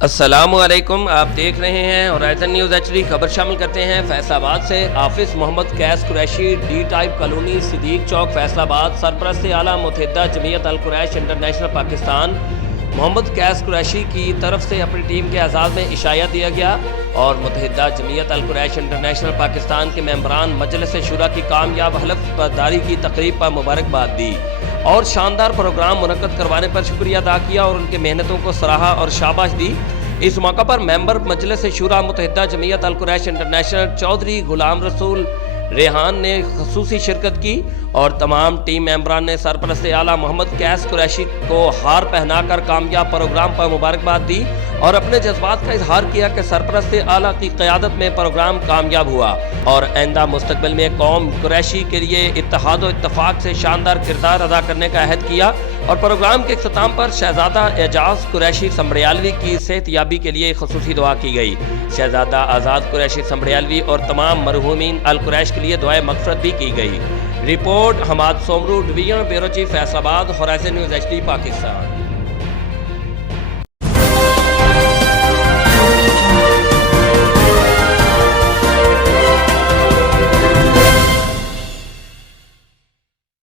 السلام علیکم، آپ دیکھ رہے ہیں ہورائزن نیوز HD خبر شامل کرتے ہیں فیصل آباد سے۔ آفس محمد قیس قریشی، ڈی ٹائپ کالونی، صدیق چوک، فیصل آباد۔ سرپرست اعلیٰ متحدہ جمعیت القریش انٹرنیشنل پاکستان محمد قیس قریشی کی طرف سے اپنی ٹیم کے اعزاز میں عشائیہ دیا گیا اور متحدہ جمعیت القریش انٹرنیشنل پاکستان کے ممبران مجلس شورا کی کامیاب حلف برداری کی تقریب پر مبارکباد دی اور شاندار پروگرام منعقد کروانے پر شکریہ ادا کیا اور ان کے محنتوں کو سراہا اور شاباش دی۔ اس موقع پر ممبر مجلس شورا متحدہ جمعیت القریش انٹرنیشنل چودھری غلام رسول ریحان نے خصوصی شرکت کی اور تمام ٹیم ممبران نے سرپرست اعلیٰ محمد قیس قریشی کو ہار پہنا کر کامیاب پروگرام پر مبارکباد دی اور اپنے جذبات کا اظہار کیا کہ سرپرست اعلیٰ کی قیادت میں پروگرام کامیاب ہوا اور آئندہ مستقبل میں قوم قریشی کے لیے اتحاد و اتفاق سے شاندار کردار ادا کرنے کا عہد کیا۔ اور پروگرام کے اختتام پر شہزادہ اعجاز قریشی سمبڑیالوی کی صحت یابی کے لیے خصوصی دعا کی گئی۔ شہزادہ آزاد قریشی سمبڑیالوی اور تمام مرحومین القریش کے لیے دعائے مغفرت بھی کی گئی۔ Report Hammad Soomro, division bureau chief Faisal آباد، ہورائزن نیوز HD پاکستان۔